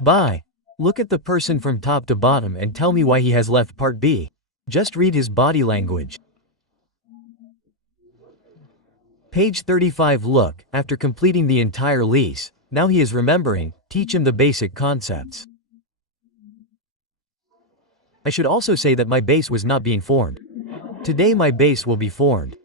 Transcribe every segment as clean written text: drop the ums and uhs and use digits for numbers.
Bye. Look at the person from top to bottom and tell me why he has left part B. Just read his body language. Page 35. Look, after completing the entire lease, now he is remembering, teach him the basic concepts. I should also say that my base was not being formed. Today my base will be formed.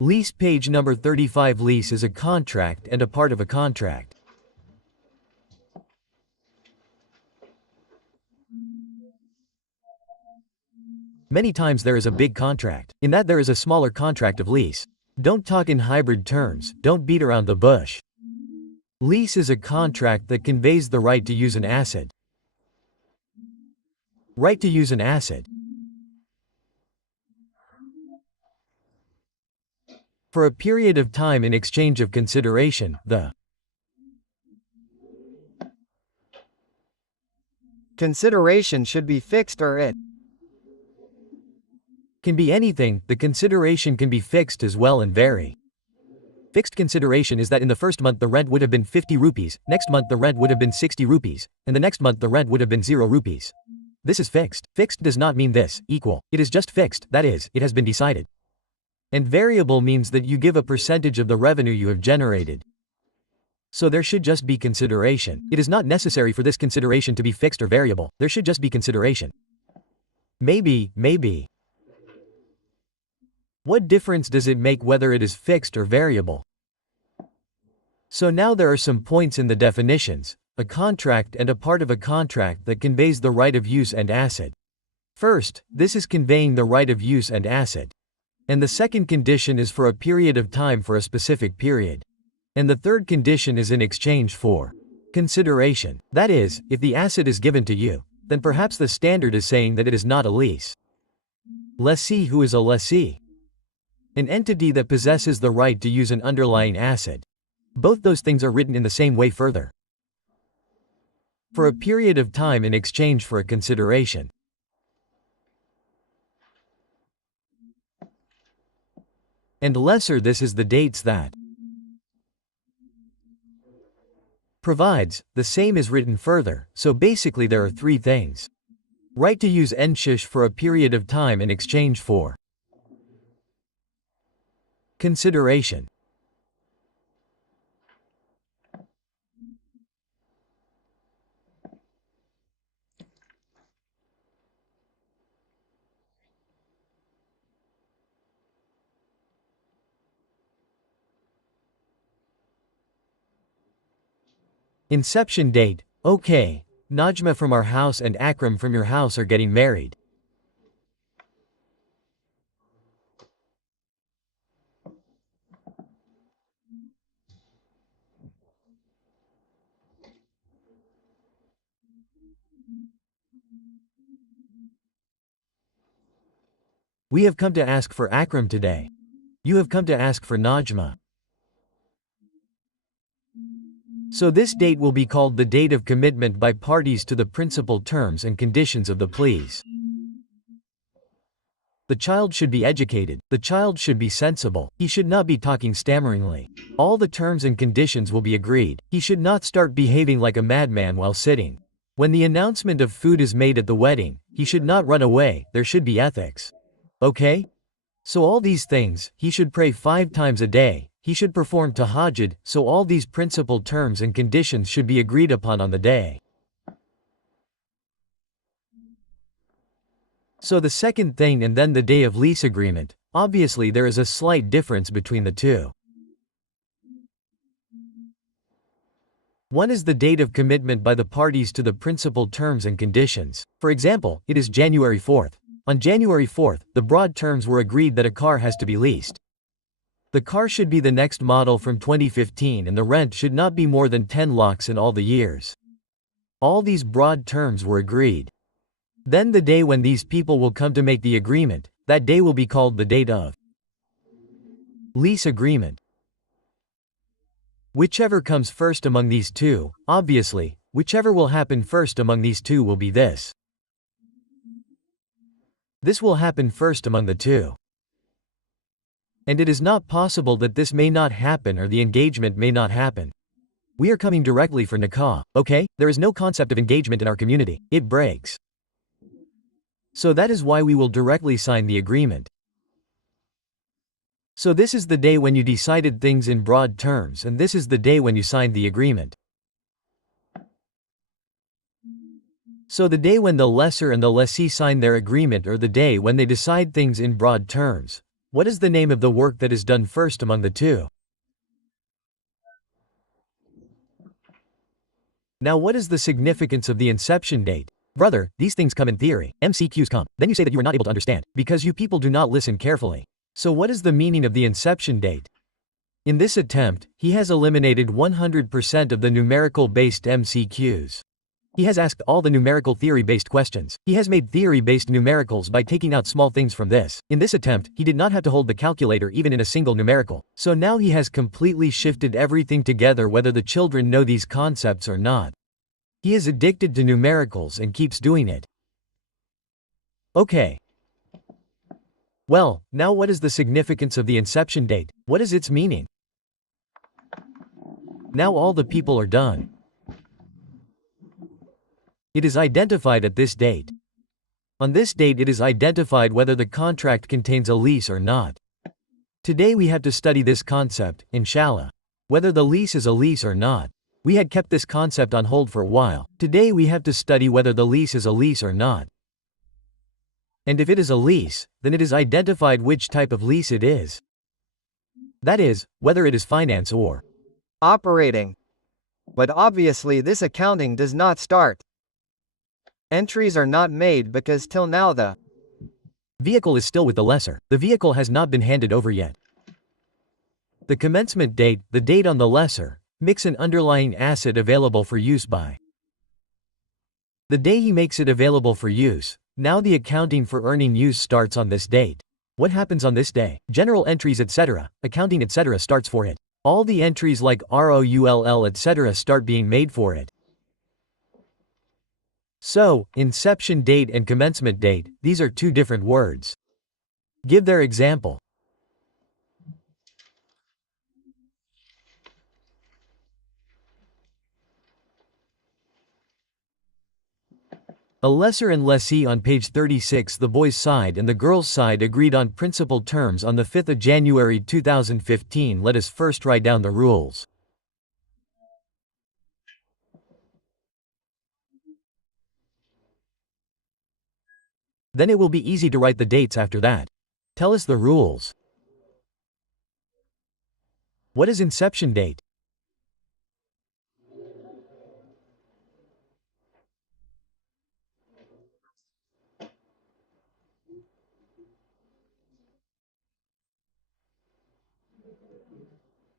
Lease. Page number 35. Lease is a contract and a part of a contract. Many times there is a big contract, in that there is a smaller contract of lease. Don't talk in hybrid terms, don't beat around the bush. Lease is a contract that conveys the right to use an asset. Right to use an asset. For a period of time in exchange of consideration, the consideration should be fixed or it can be anything. The consideration can be fixed as well and vary. Fixed consideration is that in the first month the rent would have been 50 rupees, next month the rent would have been 60 rupees, and the next month the rent would have been 0 rupees. This is fixed. Fixed does not mean this, equal. It is just fixed, that is, it has been decided. And variable means that you give a percentage of the revenue you have generated. So there should just be consideration. It is not necessary for this consideration to be fixed or variable. There should just be consideration. Maybe. What difference does it make whether it is fixed or variable? So now there are some points in the definitions. A contract and a part of a contract that conveys the right of use and asset. First, this is conveying the right of use and asset. And the second condition is for a period of time for a specific period. And the third condition is in exchange for consideration. That is, if the asset is given to you, then perhaps the standard is saying that it is not a lease. Lessee. Who is a lessee? An entity that possesses the right to use an underlying asset. Both those things are written in the same way further. For a period of time in exchange for a consideration. And lesser. This is the dates that provides. The same is written further, so basically there are three things. Right to use enshish for a period of time in exchange for consideration. Inception date. Okay. Najma from our house and Akram from your house are getting married. We have come to ask for Akram today. You have come to ask for Najma. So this date will be called the date of commitment by parties to the principal terms and conditions of the pleas. The child should be educated. The child should be sensible. He should not be talking stammeringly. All the terms and conditions will be agreed. He should not start behaving like a madman while sitting. When the announcement of food is made at the wedding, he should not run away. There should be ethics. Okay? So all these things, he should pray 5 times a day. He should perform tahajjud, so all these principal terms and conditions should be agreed upon on the day. So the second thing and then the day of lease agreement, obviously there is a slight difference between the two. One is the date of commitment by the parties to the principal terms and conditions. For example, it is January 4th. On January 4th, the broad terms were agreed that a car has to be leased. The car should be the next model from 2015 and the rent should not be more than 10 lakhs in all the years. All these broad terms were agreed. Then the day when these people will come to make the agreement, that day will be called the date of lease agreement. Whichever comes first among these two, obviously, whichever will happen first among these two will be this. This will happen first among the two. And it is not possible that this may not happen or the engagement may not happen. We are coming directly for nikah, okay? There is no concept of engagement in our community, it breaks. So that is why we will directly sign the agreement. So this is the day when you decided things in broad terms, and this is the day when you signed the agreement. So the day when the lessor and the lessee sign their agreement, or the day when they decide things in broad terms. What is the name of the work that is done first among the two? Now what is the significance of the inception date? Brother, these things come in theory, MCQs come, then you say that you are not able to understand, because you people do not listen carefully. So what is the meaning of the inception date? In this attempt, he has eliminated 100% of the numerical-based MCQs. He has asked all the numerical theory-based questions. He has made theory-based numericals by taking out small things from this. In this attempt, he did not have to hold the calculator even in a single numerical. So now he has completely shifted everything together whether the children know these concepts or not. He is addicted to numericals and keeps doing it. Okay. Well, now what is the significance of the inception date? What is its meaning? Now all the people are done. It is identified at this date. On this date it is identified whether the contract contains a lease or not. Today we have to study this concept, inshallah. Whether the lease is a lease or not. We had kept this concept on hold for a while. Today we have to study whether the lease is a lease or not. And if it is a lease, then it is identified which type of lease it is. That is, whether it is finance or operating. But obviously this accounting does not start. Entries are not made because till now the vehicle is still with the lessor. The vehicle has not been handed over yet. The commencement date, the date on the lessor, makes an underlying asset available for use by the day he makes it available for use. Now the accounting for earning use starts on this date. What happens on this day? General entries etc., accounting etc. starts for it. All the entries like ROULL etc. start being made for it. So, inception date and commencement date, these are two different words. Give their example. A lessor and lessee on page 36. The boys' side and the girls' side agreed on principal terms on the 5th of January 2015. Let us first write down the rules. Then it will be easy to write the dates after that. Tell us the rules. What is inception date?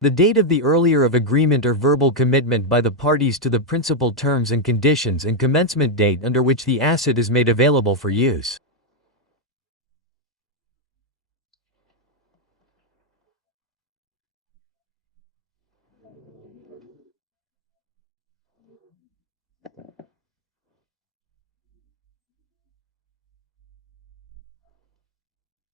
The date of the earlier of agreement or verbal commitment by the parties to the principal terms and conditions, and commencement date under which the asset is made available for use.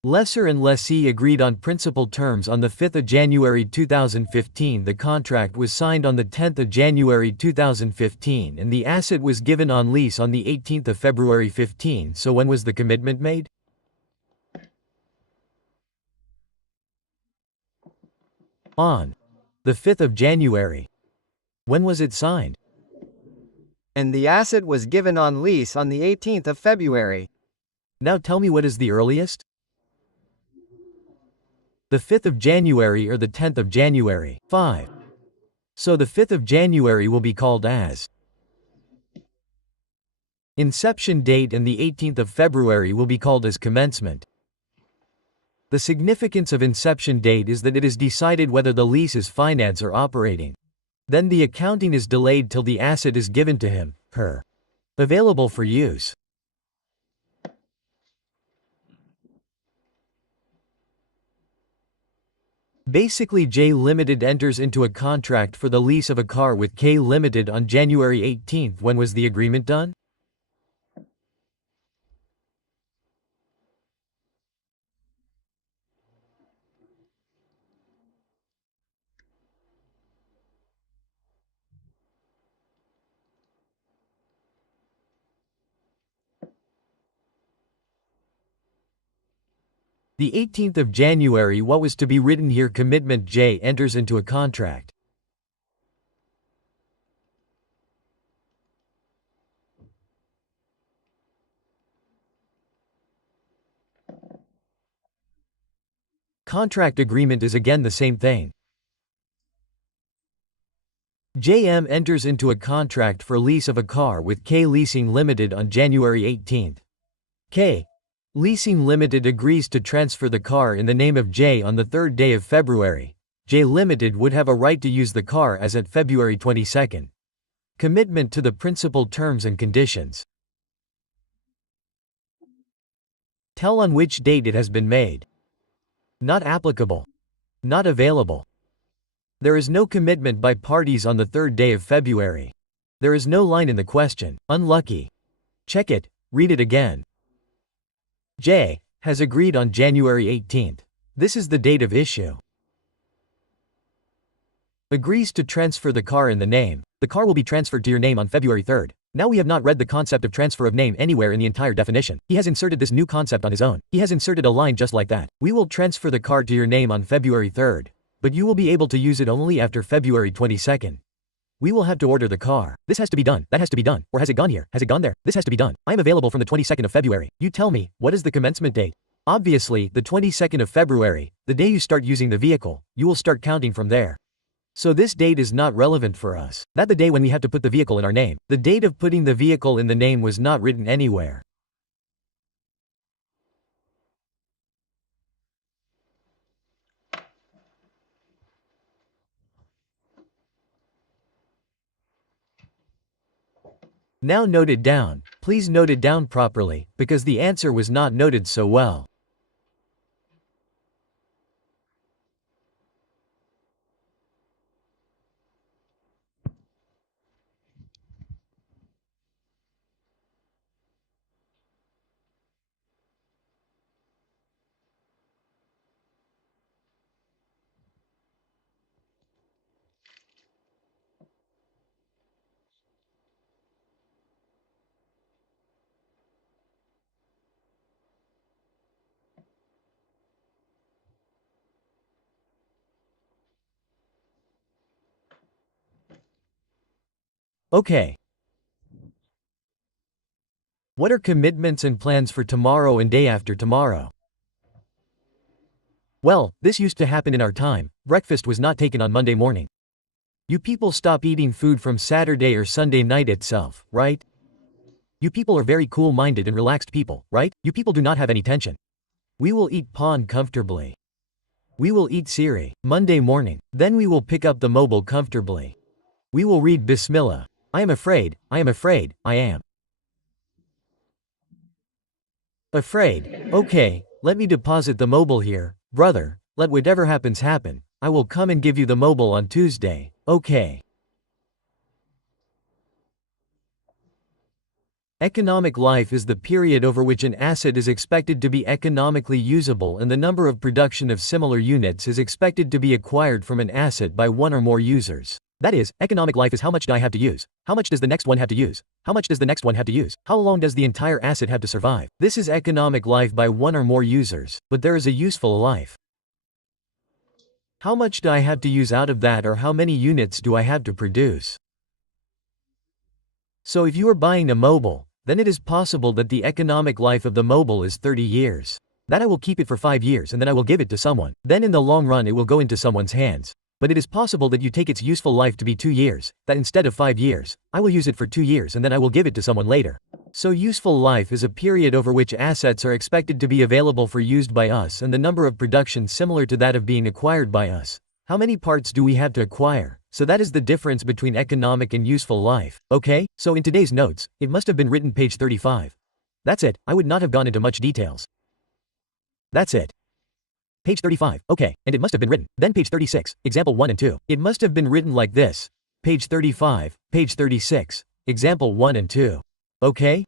Lessor and lessee agreed on principal terms on the 5th of January 2015. The contract was signed on the 10th of January 2015 and the asset was given on lease on the 18th of February 15. So when was the commitment made? On the 5th of January. When was it signed? and the asset was given on lease on the 18th of February. Now tell me, what is the earliest? The 5th of January or the 10th of January? 5. So the 5th of January will be called as inception date and the 18th of February will be called as commencement. The significance of inception date is that it is decided whether the lease is finance or operating. Then the accounting is delayed till the asset is given to him, her, available for use. Basically, J Limited enters into a contract for the lease of a car with K Limited on January 18th. When was the agreement done? The 18th of January, what was to be written here? Commitment J enters into a contract. Contract agreement is again the same thing. JM enters into a contract for lease of a car with K Leasing Limited on January 18th. K Leasing Limited agrees to transfer the car in the name of J on the 3rd day of February. J Limited would have a right to use the car as at February 22nd. Commitment to the principal terms and conditions. Tell on which date it has been made. Not applicable. Not available. There is no commitment by parties on the 3rd day of February. There is no line in the question. Unlucky. Check it, read it again. J has agreed on January 18th. This is the date of issue. Agrees to transfer the car in the name. The car will be transferred to your name on February 3rd. Now we have not read the concept of transfer of name anywhere in the entire definition. He has inserted this new concept on his own. He has inserted a line just like that. We will transfer the car to your name on February 3rd. But you will be able to use it only after February 22nd. We will have to order the car. This has to be done. That has to be done. Or has it gone here? Has it gone there? This has to be done. I am available from the 22nd of February. You tell me, what is the commencement date? Obviously, the 22nd of February, the day you start using the vehicle, you will start counting from there. So this date is not relevant for us. That the day when we have to put the vehicle in our name. The date of putting the vehicle in the name was not written anywhere. Now note it down. Please note it down properly, because the answer was not noted so well. Okay. What are commitments and plans for tomorrow and day after tomorrow? Well, this used to happen in our time. Breakfast was not taken on Monday morning. You people stop eating food from Saturday or Sunday night itself, right? You people are very cool-minded and relaxed people, right? You people do not have any tension. We will eat pawn comfortably. We will eat Siri Monday morning. Then we will pick up the mobile comfortably. We will read Bismillah. I am afraid, I am afraid, I am afraid. Okay, let me deposit the mobile here, brother. Let whatever happens happen. I will come and give you the mobile on Tuesday, okay? Economic life is the period over which an asset is expected to be economically usable and the number of production of similar units is expected to be acquired from an asset by one or more users. That is, economic life is how much do I have to use? How much does the next one have to use? How much does the next one have to use? How long does the entire asset have to survive? This is economic life by one or more users, but there is a useful life. How much do I have to use out of that, or how many units do I have to produce? So if you are buying a mobile, then it is possible that the economic life of the mobile is 30 years. That I will keep it for 5 years and then I will give it to someone. Then in the long run it will go into someone's hands. But it is possible that you take its useful life to be 2 years, that instead of 5 years, I will use it for 2 years and then I will give it to someone later. So useful life is a period over which assets are expected to be available for used by us and the number of production similar to that of being acquired by us. How many parts do we have to acquire? So that is the difference between economic and useful life, okay? So in today's notes, it must have been written page 35. That's it, I would not have gone into much details. That's it. Page 35, okay, and it must have been written. Then page 36, example 1 and 2. It must have been written like this. Page 35, page 36, example 1 and 2. Okay?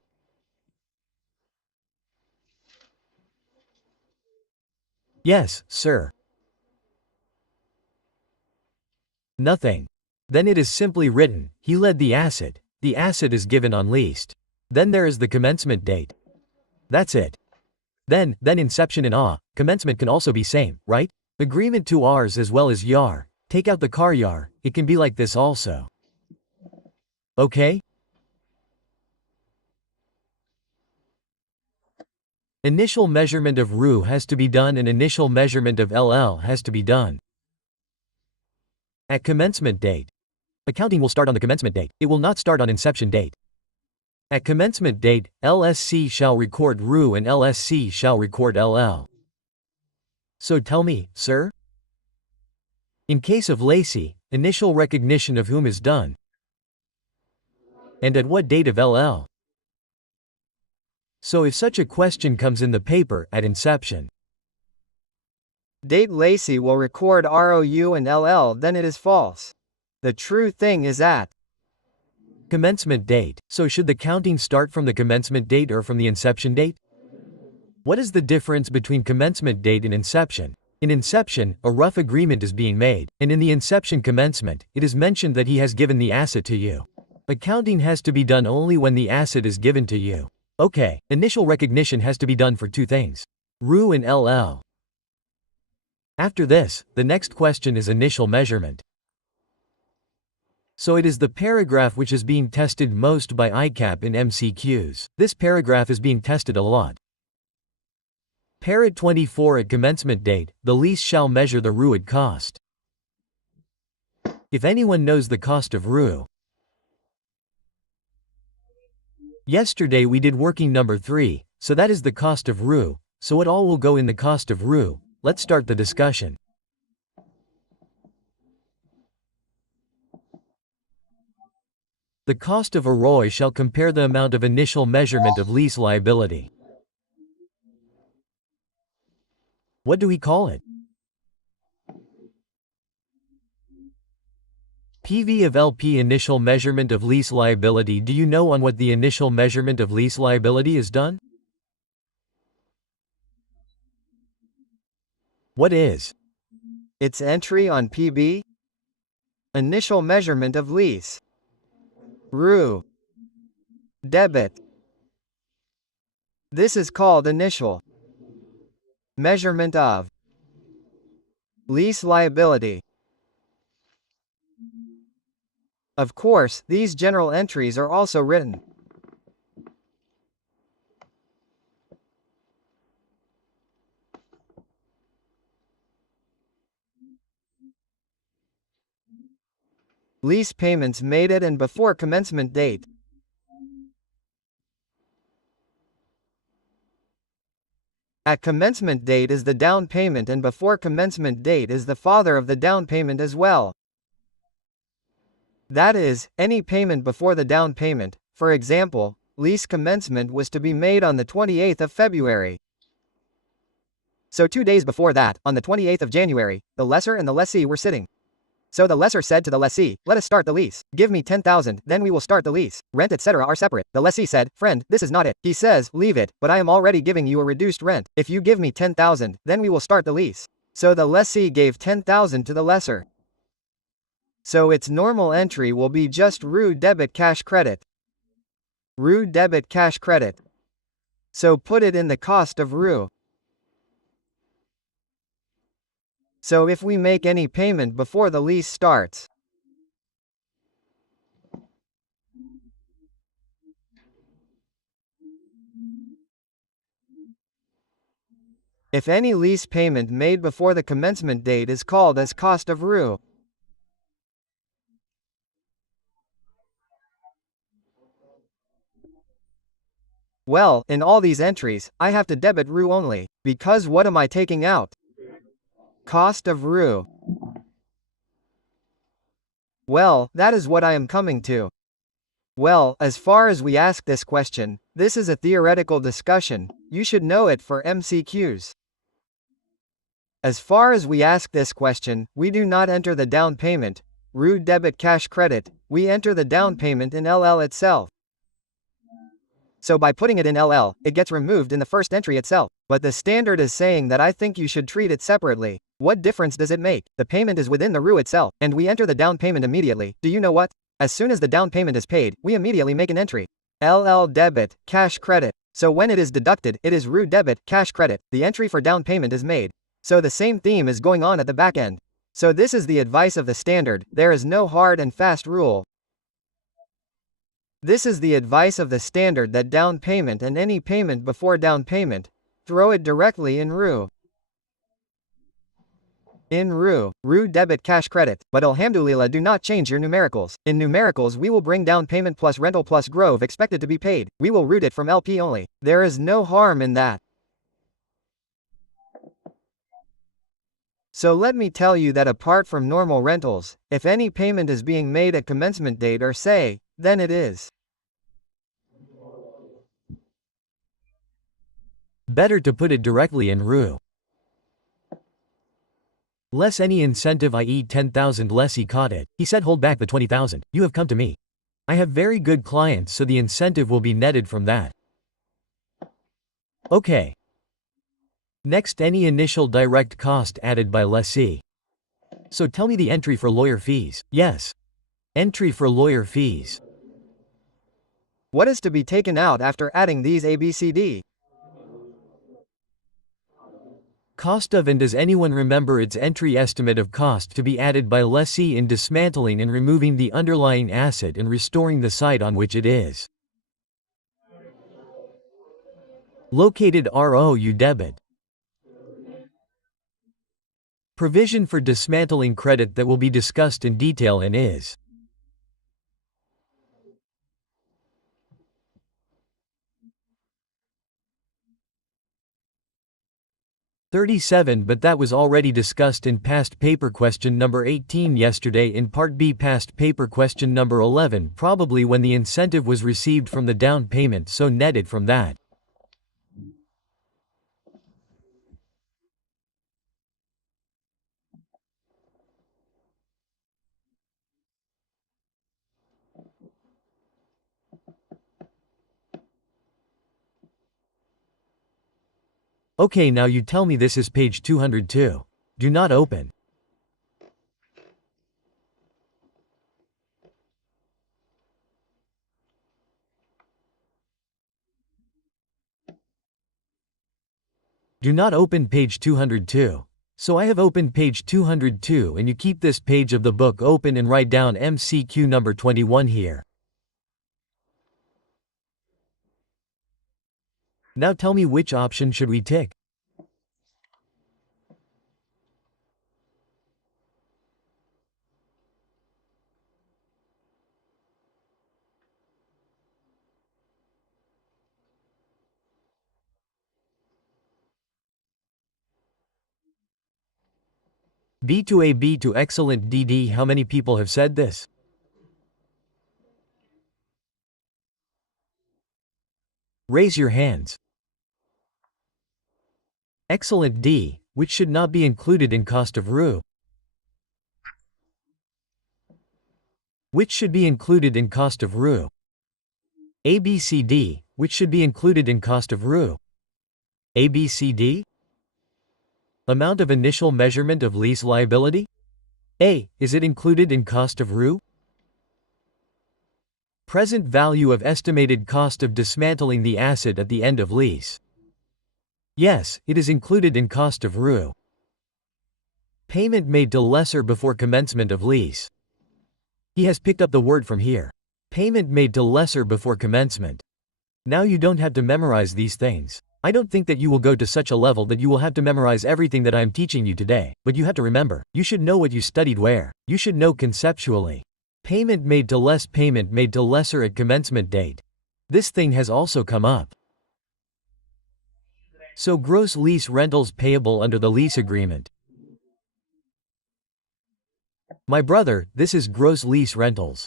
Yes, sir. Nothing. Then it is simply written, he led the asset is given on leased. Then there is the commencement date. That's it. Then inception and commencement can also be same, right? Agreement to Rs as well as YAR. Take out the car YAR, it can be like this also. Okay? Initial measurement of RU has to be done and initial measurement of LL has to be done. At commencement date. Accounting will start on the commencement date, it will not start on inception date. At commencement date, LSC shall record RU and LSC shall record LL. So tell me, sir? In case of Lacey, initial recognition of whom is done. And at what date of LL? So if such a question comes in the paper at inception, date Lacey will record ROU and LL, then it is false. The true thing is at commencement date. So should the counting start from the commencement date or from the inception date? What is the difference between commencement date and inception? In inception, a rough agreement is being made, and in the inception commencement, it is mentioned that he has given the asset to you. Accounting has to be done only when the asset is given to you. Okay, initial recognition has to be done for two things. RU and LL. After this, the next question is initial measurement. So it is the paragraph which is being tested most by ICAP in MCQs. This paragraph is being tested a lot. Parrot 24 at commencement date, the lease shall measure the RU at cost. If anyone knows the cost of RU. Yesterday we did working number 3, so that is the cost of RU, so it all will go in the cost of RU. Let's start the discussion. The cost of a ROI shall compare the amount of initial measurement of lease liability. What do we call it? PV of LP initial measurement of lease liability. Do you know on what the initial measurement of lease liability is done? What is its entry on PB? Initial measurement of lease. RU. Debit. This is called initial measurement of lease liability. Of course, these general entries are also written. Lease payments made at and before commencement date. At commencement date is the down payment and before commencement date is the father of the down payment as well. That is, any payment before the down payment. For example, lease commencement was to be made on the 28th of February. So 2 days before that, on the 28th of January, the lessor and the lessee were sitting. So the lessor said to the lessee, let us start the lease. Give me 10,000, then we will start the lease. Rent etc. are separate. The lessee said, friend, this is not it. He says, leave it, but I am already giving you a reduced rent. If you give me 10,000, then we will start the lease. So the lessee gave 10,000 to the lessor. So its normal entry will be just RU debit cash credit. RU debit cash credit. So put it in the cost of RU. So if we make any payment before the lease starts, if any lease payment made before the commencement date is called as cost of RU. Well, in all these entries, I have to debit RU only, because what am I taking out? Cost of RU. Well, that is what I am coming to. Well, as far as we ask this question, this is a theoretical discussion, you should know it for MCQs. As far as we ask this question, we do not enter the down payment, RU debit cash credit, we enter the down payment in LL itself. So by putting it in LL, it gets removed in the first entry itself. But the standard is saying that I think you should treat it separately. What difference does it make? The payment is within the RU itself, and we enter the down payment immediately. Do you know what? As soon as the down payment is paid, we immediately make an entry. LL debit, cash credit. So when it is deducted, it is RU debit, cash credit, the entry for down payment is made. So the same theme is going on at the back end. So this is the advice of the standard, there is no hard and fast rule. This is the advice of the standard that down payment and any payment before down payment, throw it directly in RU. In RU debit cash credit, but alhamdulillah do not change your numericals. In numericals we will bring down payment plus rental plus grove expected to be paid. We will route it from LP only. There is no harm in that. So let me tell you that apart from normal rentals, if any payment is being made at commencement date or say, then it is better to put it directly in RU. Less any incentive, i.e. 10,000 less. He caught it. He said hold back the 20,000. You have come to me. I have very good clients, so the incentive will be netted from that. Okay. Next, any initial direct cost added by lessee. So tell me the entry for lawyer fees. Yes. Entry for lawyer fees. What is to be taken out after adding these ABCD? Cost of, and does anyone remember its entry estimate of cost to be added by lessee in dismantling and removing the underlying asset and restoring the site on which it is located? ROU debit. Provision for dismantling credit that will be discussed in detail and is 37, but that was already discussed in past paper question number 18 yesterday in part B past paper question number 11, probably when the incentive was received from the down payment, so netted from that. Okay, now you tell me this is page 202. Do not open. Do not open page 202. So I have opened page 202 and you keep this page of the book open and write down MCQ number 21 here. Now tell me which option should we tick? B2A, B2, excellent. DD, how many people have said this? Raise your hands. Excellent. D, which should not be included in cost of RU. Which should be included in cost of RU. ABCD, which should be included in cost of RU. ABCD? Amount of initial measurement of lease liability? A, is it included in cost of RU? Present value of estimated cost of dismantling the asset at the end of lease. Yes, it is included in cost of RU. Payment made to lessor before commencement of lease. He has picked up the word from here. Payment made to lessor before commencement. Now you don't have to memorize these things. I don't think that you will go to such a level that you will have to memorize everything that I am teaching you today, but you have to remember, you should know what you studied where. You should know conceptually. Payment made to lessor at commencement date. This thing has also come up. So gross lease rentals payable under the lease agreement. My brother, this is gross lease rentals.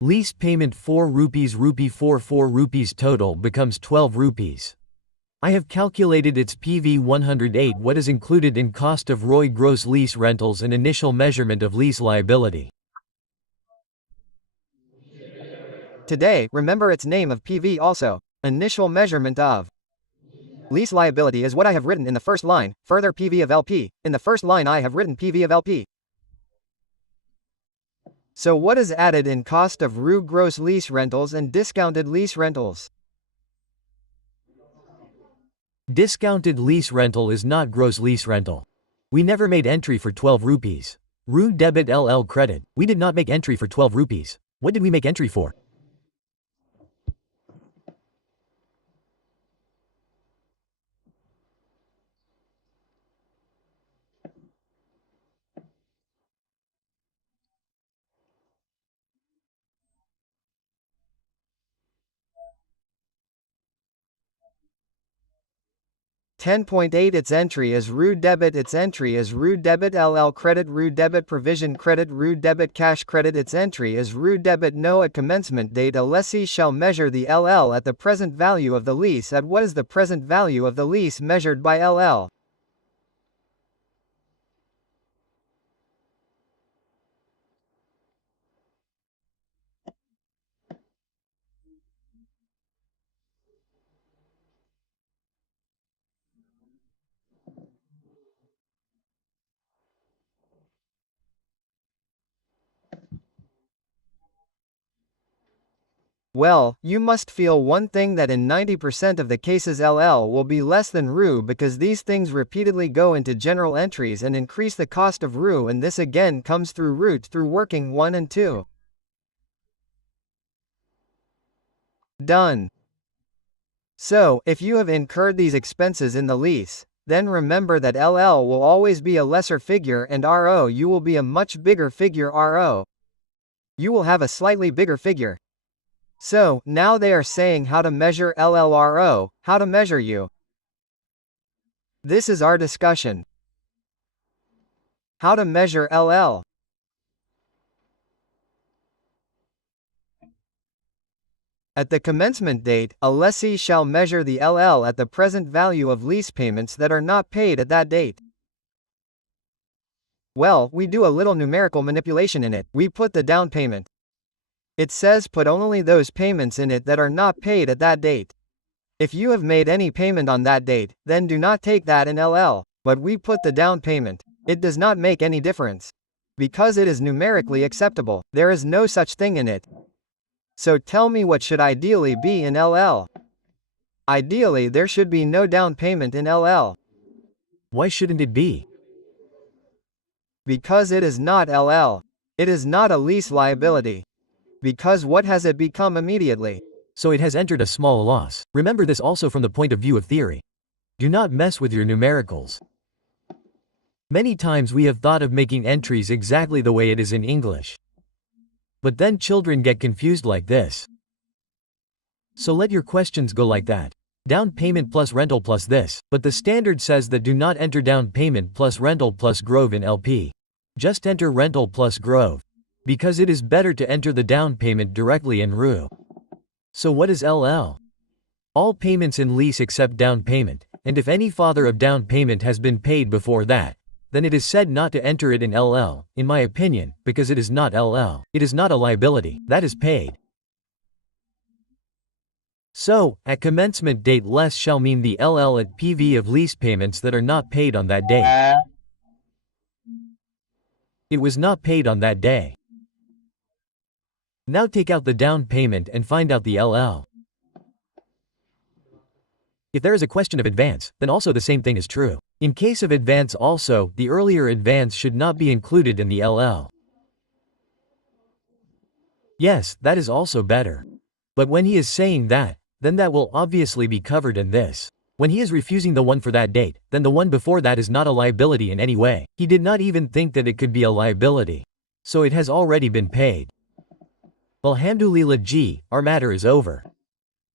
Lease payment 4 rupees, rupee 4 rupees total becomes 12 rupees. I have calculated its PV 108. What is included in cost of ROI? Gross lease rentals and initial measurement of lease liability. Today, remember its name of PV also. Initial measurement of lease liability is what I have written in the first line, further PV of LP. In the first line I have written PV of LP. So what is added in cost of RU gross lease rentals and discounted lease rentals? Discounted lease rental is not gross lease rental. We never made entry for 12 rupees. RU debit LL credit. We did not make entry for 12 rupees. What did we make entry for? (10.8) Its entry is RU debit. Its entry is RU debit LL credit. RU debit provision credit. RU debit cash credit. Its entry is RU debit no. At commencement date, a lessee shall measure the LL at the present value of the lease. At what is the present value of the lease measured by LL? Well, you must feel one thing, that in 90% of the cases LL will be less than RU, because these things repeatedly go into general entries and increase the cost of RU, and this again comes through root through working 1 and 2. Done. So, if you have incurred these expenses in the lease, then remember that LL will always be a lesser figure and RO you will be a much bigger figure. RO you will have a slightly bigger figure. So, now they are saying how to measure LLRO, how to measure U. This is our discussion. How to measure LL. At the commencement date, a lessee shall measure the LL at the present value of lease payments that are not paid at that date. Well, we do a little numerical manipulation in it. We put the down payment. It says put only those payments in it that are not paid at that date. If you have made any payment on that date, then do not take that in LL, but we put the down payment. It does not make any difference. Because it is numerically acceptable, there is no such thing in it. So tell me, what should ideally be in LL? Ideally, there should be no down payment in LL. Why shouldn't it be? Because it is not LL. It is not a lease liability. Because what has it become immediately? So it has entered a small loss. Remember this also from the point of view of theory. Do not mess with your numericals. Many times we have thought of making entries exactly the way it is in English. But then children get confused like this. So let your questions go like that. Down payment plus rental plus this, but the standard says that do not enter down payment plus rental plus grove in LP. Just enter rental plus grove. Because it is better to enter the down payment directly in RU. So what is LL? All payments in lease except down payment, and if any father of down payment has been paid before that, then it is said not to enter it in LL, in my opinion, because it is not LL. It is not a liability, that is paid. So, at commencement date less shall mean the LL at PV of lease payments that are not paid on that date. It was not paid on that day. Now take out the down payment and find out the LL. If there is a question of advance, then also the same thing is true. In case of advance also, the earlier advance should not be included in the LL. Yes, that is also better. But when he is saying that, then that will obviously be covered in this. When he is refusing the one for that date, then the one before that is not a liability in any way. He did not even think that it could be a liability. So it has already been paid. Alhamdulillah G, our matter is over.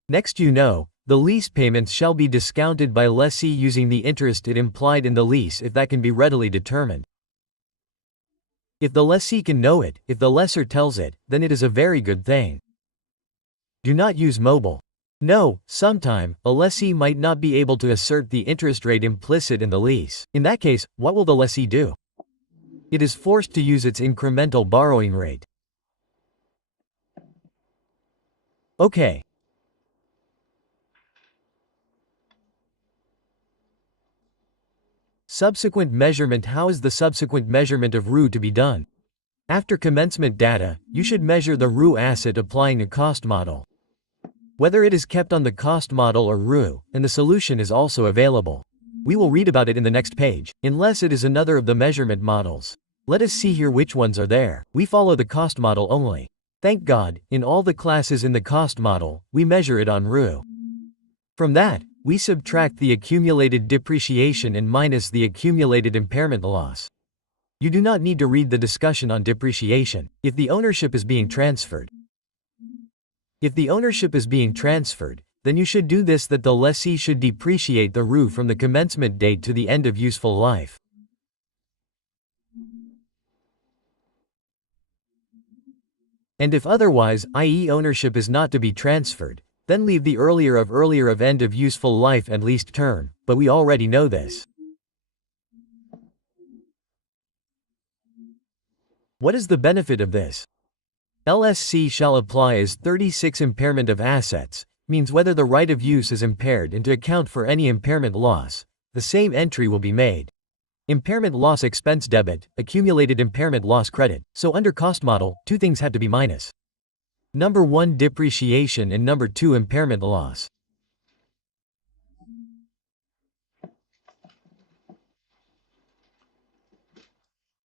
Next, the lease payments shall be discounted by lessee using the interest it implied in the lease if that can be readily determined. If the lessee can know it, if the lessor tells it, then it is a very good thing. Do not use mobile. No, sometime, a lessee might not be able to assert the interest rate implicit in the lease. In that case, what will the lessee do? It is forced to use its incremental borrowing rate. Okay. Subsequent measurement. How is the subsequent measurement of RU to be done? After commencement data, you should measure the RU asset applying a cost model. Whether it is kept on the cost model or RU, and the solution is also available. We will read about it in the next page, unless it is another of the measurement models. Let us see here which ones are there. We follow the cost model only. Thank God, in all the classes in the cost model, we measure it on RU. From that, we subtract the accumulated depreciation and minus the accumulated impairment loss. You do not need to read the discussion on depreciation, if the ownership is being transferred. If the ownership is being transferred, then you should do this that the lessee should depreciate the RU from the commencement date to the end of useful life. And if otherwise, i.e. ownership is not to be transferred, then leave the earlier of end of useful life and least term, but we already know this. What is the benefit of this? LSC shall apply as 36 impairment of assets, means whether the right of use is impaired and to account for any impairment loss, the same entry will be made. Impairment loss expense debit, accumulated impairment loss credit. So under cost model, two things had to be minus. Number 1 depreciation and number 2 impairment loss.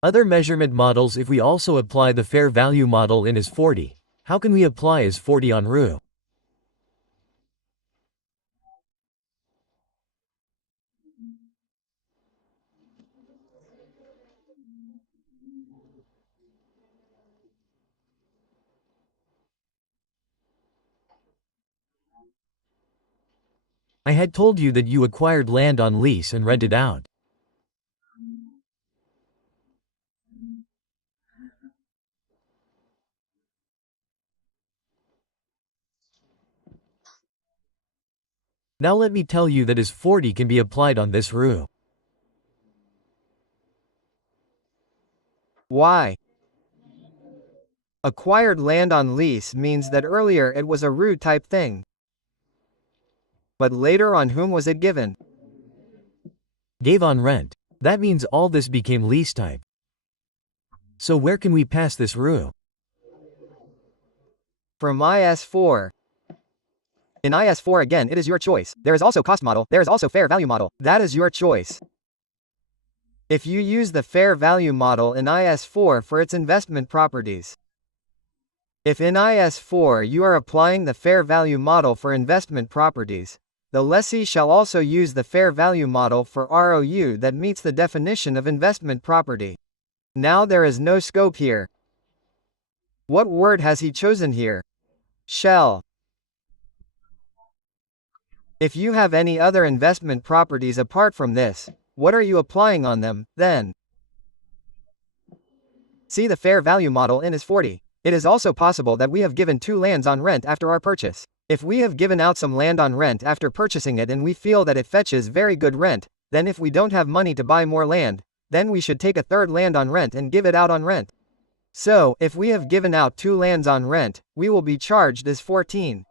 Other measurement models. If we also apply the fair value model in as 40, how can we apply as 40 on RU? I had told you that you acquired land on lease and rented out. Now let me tell you that as 40 can be applied on this RU. Why? Acquired land on lease means that earlier it was a RU type thing. But later on whom was it given? Gave on rent. That means all this became lease type. So where can we pass this RU? From IS4. In IS4 again it is your choice. There is also cost model, there is also fair value model. That is your choice. If you use the fair value model in IS4 for its investment properties. If in IS4 you are applying the fair value model for investment properties, the lessee shall also use the fair value model for ROU that meets the definition of investment property. Now there is no scope here. What word has he chosen here? Shall. If you have any other investment properties apart from this, what are you applying on them, then? See the fair value model in is 40. It is also possible that we have given 2 lands on rent after our purchase. If we have given out some land on rent after purchasing it and we feel that it fetches very good rent, then if we don't have money to buy more land, then we should take a third land on rent and give it out on rent. So, if we have given out 2 lands on rent, we will be charged as 14.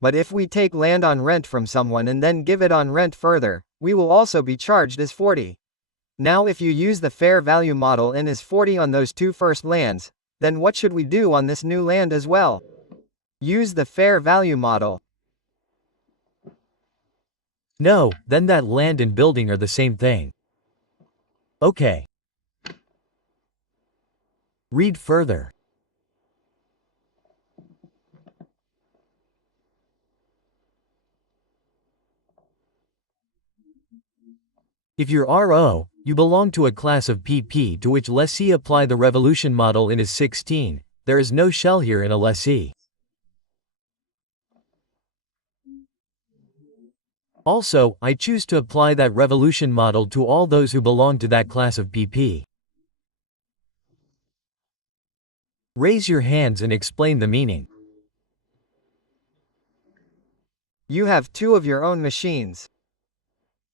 But if we take land on rent from someone and then give it on rent further, we will also be charged as 40. Now if you use the fair value model in as 40 on those 2 first lands, then what should we do on this new land as well? Use the fair value model. No, then that land and building are the same thing. Okay. Read further. If you're RO, you belong to a class of PP to which lessee apply the revolution model in as 16, there is no shell here in a lessee. Also, I choose to apply that revolution model to all those who belong to that class of PP. Raise your hands and explain the meaning. You have 2 of your own machines.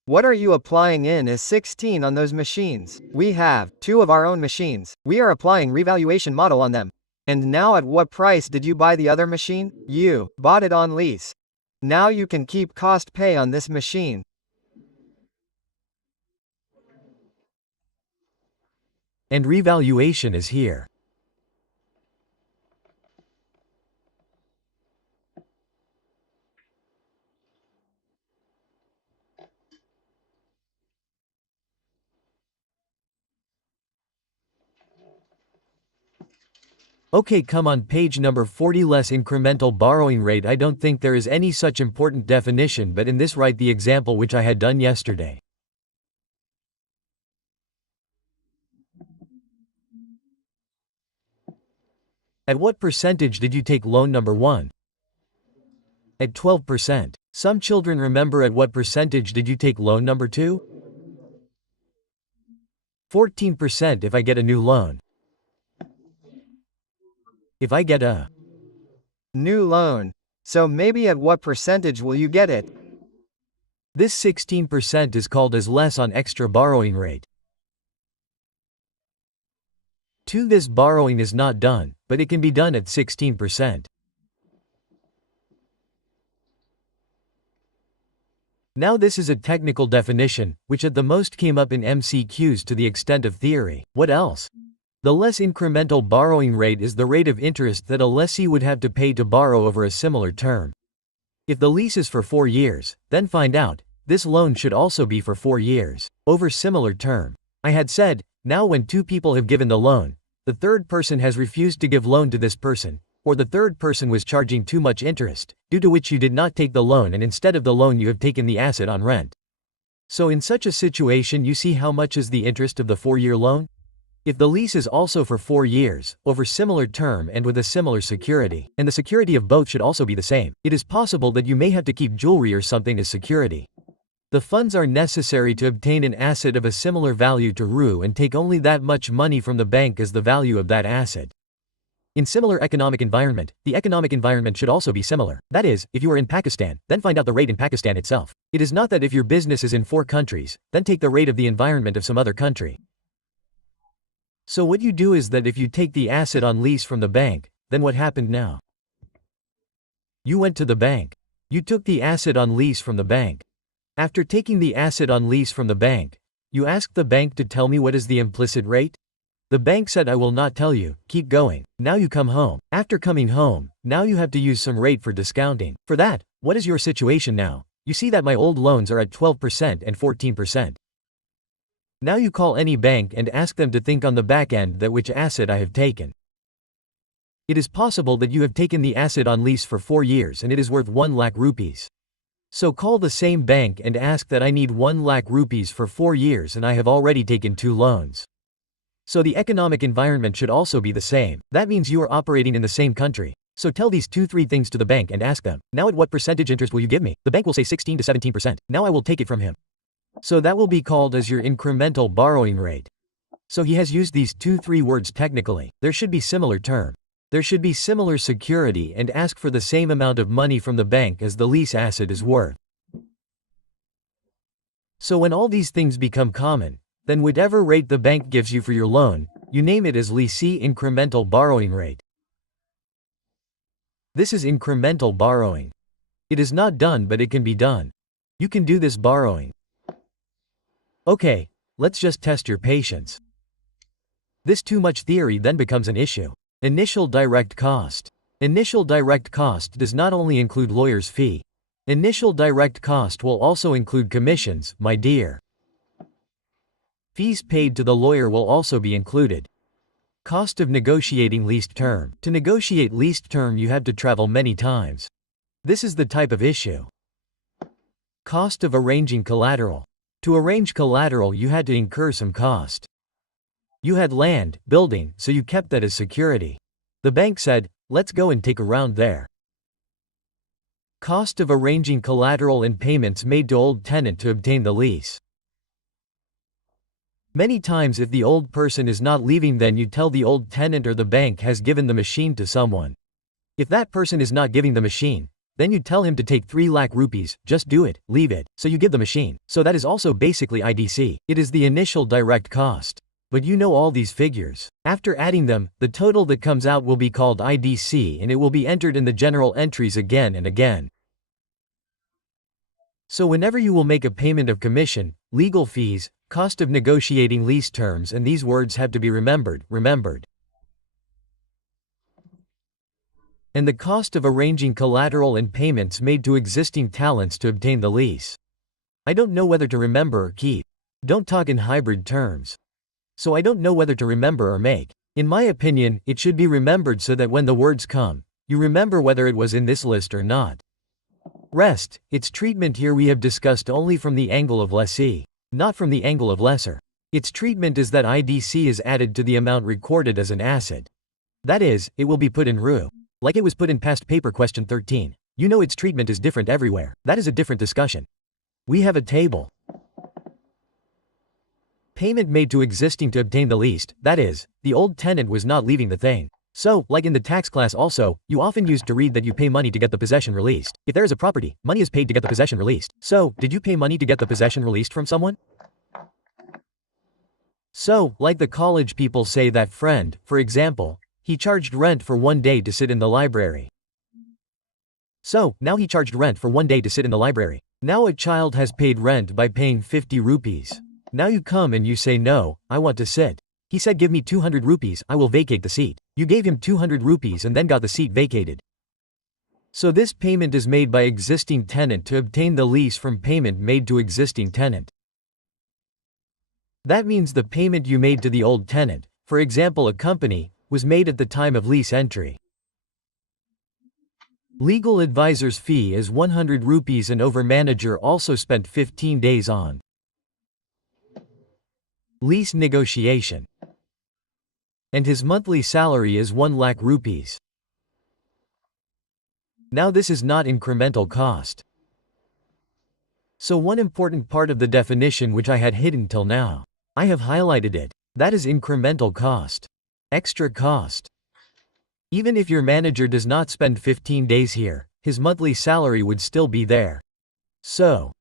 What are you applying in as 16 on those machines? We have 2 of our own machines. We are applying revaluation model on them. And now at what price did you buy the other machine? You bought it on lease. Now you can keep cost pay on this machine. And revaluation is here. Okay, come on, page number 40, less incremental borrowing rate. I don't think there is any such important definition, but in this write the example which I had done yesterday. At what percentage did you take loan number 1? At 12%. Some children remember at what percentage did you take loan number 2? 14% if I get a new loan. If I get a new loan. So maybe at what percentage will you get it? This 16% is called as less on extra borrowing rate. 2. This borrowing is not done, but it can be done at 16%. Now this is a technical definition, which at the most came up in MCQs to the extent of theory. What else? The less incremental borrowing rate is the rate of interest that a lessee would have to pay to borrow over a similar term. If the lease is for 4 years, then find out, this loan should also be for 4 years, over similar term. I had said, now when 2 people have given the loan, the third person has refused to give loan to this person, or the third person was charging too much interest, due to which you did not take the loan and instead of the loan you have taken the asset on rent. So in such a situation you see how much is the interest of the 4-year loan? If the lease is also for 4 years, over similar term and with a similar security, and the security of both should also be the same, it is possible that you may have to keep jewelry or something as security. The funds are necessary to obtain an asset of a similar value to RU and take only that much money from the bank as the value of that asset. In similar economic environment, the economic environment should also be similar. That is, if you are in Pakistan, then find out the rate in Pakistan itself. It is not that if your business is in 4 countries, then take the rate of the environment of some other country. So what you do is that if you take the asset on lease from the bank, then what happened now? You went to the bank. You took the asset on lease from the bank. After taking the asset on lease from the bank, you asked the bank to tell me what is the implicit rate? The bank said I will not tell you, keep going. Now you come home. After coming home, now you have to use some rate for discounting. For that, what is your situation now? You see that my old loans are at 12% and 14%. Now you call any bank and ask them to think on the back end that which asset I have taken. It is possible that you have taken the asset on lease for 4 years and it is worth 1 lakh rupees. So call the same bank and ask that I need 1 lakh rupees for 4 years and I have already taken 2 loans. So the economic environment should also be the same. That means you are operating in the same country. So tell these 2-3 things to the bank and ask them, now at what percentage interest will you give me? The bank will say 16 to 17%. Now I will take it from him. So that will be called as your incremental borrowing rate. So he has used these 2-3 words technically. There should be similar term. There should be similar security and ask for the same amount of money from the bank as the lease asset is worth. So when all these things become common, then whatever rate the bank gives you for your loan, you name it as lessee incremental borrowing rate. This is incremental borrowing. It is not done but it can be done. You can do this borrowing. Okay, let's just test your patience. This too much theory then becomes an issue. Initial direct cost. Initial direct cost does not only include lawyer's fee. Initial direct cost will also include commissions, my dear. Fees paid to the lawyer will also be included. Cost of negotiating leased term. To negotiate leased term you have to travel many times. This is the type of issue. Cost of arranging collateral. To arrange collateral you had to incur some cost. You had land, building, so you kept that as security. The bank said, let's go and take a round there. Cost of arranging collateral and payments made to old tenant to obtain the lease. Many times if the old person is not leaving then you tell the old tenant or the bank has given the machine to someone. If that person is not giving the machine, then you tell him to take 3 lakh rupees, just do it, leave it, so you give the machine. So that is also basically IDC. It is the initial direct cost. But you know all these figures. After adding them, the total that comes out will be called IDC and it will be entered in the general entries again and again. So whenever you will make a payment of commission, legal fees, cost of negotiating lease terms and these words have to be remembered. And the cost of arranging collateral and payments made to existing talents to obtain the lease. I don't know whether to remember or keep. Don't talk in hybrid terms. So I don't know whether to remember or make. In my opinion, it should be remembered so that when the words come, you remember whether it was in this list or not. Rest, its treatment here we have discussed only from the angle of lessee, not from the angle of lessor. Its treatment is that IDC is added to the amount recorded as an asset. That is, it will be put in RU. Like it was put in past paper question 13. You know its treatment is different everywhere. That is a different discussion. We have a table. Payment made to existing to obtain the leased, that is, the old tenant was not leaving the thing. So, like in the tax class also, you often used to read that you pay money to get the possession released. If there is a property, money is paid to get the possession released. So, did you pay money to get the possession released from someone? So, like the college people say that friend, for example, he charged rent for 1 day to sit in the library. So, now he charged rent for 1 day to sit in the library. Now a child has paid rent by paying 50 rupees. Now you come and you say no, I want to sit. He said give me 200 rupees, I will vacate the seat. You gave him 200 rupees and then got the seat vacated. So this payment is made by existing tenant to obtain the lease from payment made to existing tenant. That means the payment you made to the old tenant, for example a company, was made at the time of lease entry. Legal advisor's fee is 100 rupees and over manager also spent 15 days on lease negotiation. And his monthly salary is 1 lakh rupees. Now this is not incremental cost. So one important part of the definition which I had hidden till now, I have highlighted it. That is incremental cost. Extra cost. Even if your manager does not spend 15 days here, his monthly salary would still be there. So,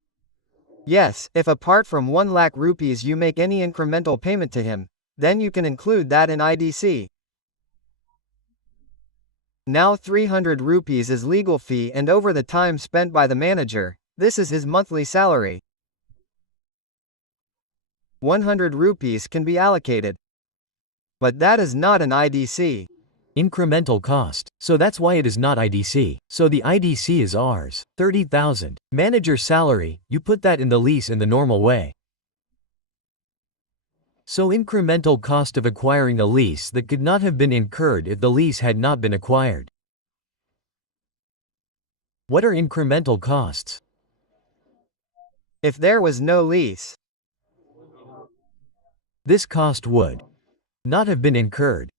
Yes, if apart from 1 lakh rupees you make any incremental payment to him, then you can include that in IDC. Now 300 rupees is legal fee and over the time spent by the manager, this is his monthly salary. 100 rupees can be allocated. But that is not an IDC. Incremental cost. So that's why it is not IDC. So the IDC is ours. 30,000. Manager salary, you put that in the lease in the normal way. So incremental cost of acquiring a lease that could not have been incurred if the lease had not been acquired. What are incremental costs? If there was no lease, this cost would not have been incurred.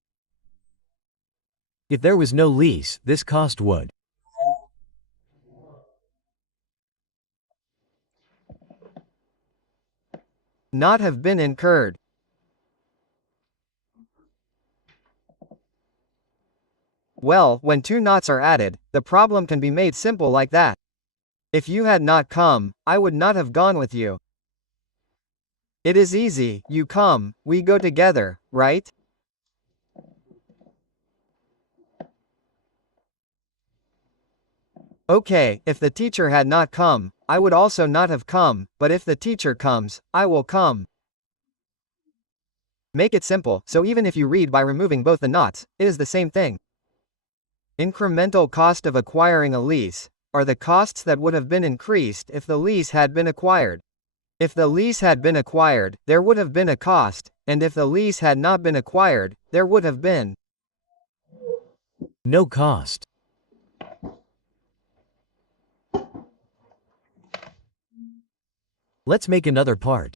If there was no lease, this cost would not have been incurred. Well, when two knots are added, the problem can be made simple like that. If you had not come, I would not have gone with you. It is easy, you come, we go together, right? Okay, if the teacher had not come, I would also not have come, but if the teacher comes, I will come. Make it simple, so even if you read by removing both the knots, it is the same thing. Incremental cost of acquiring a lease are the costs that would have been increased if the lease had been acquired. If the lease had been acquired, there would have been a cost, and if the lease had not been acquired, there would have been no cost. Let's make another part.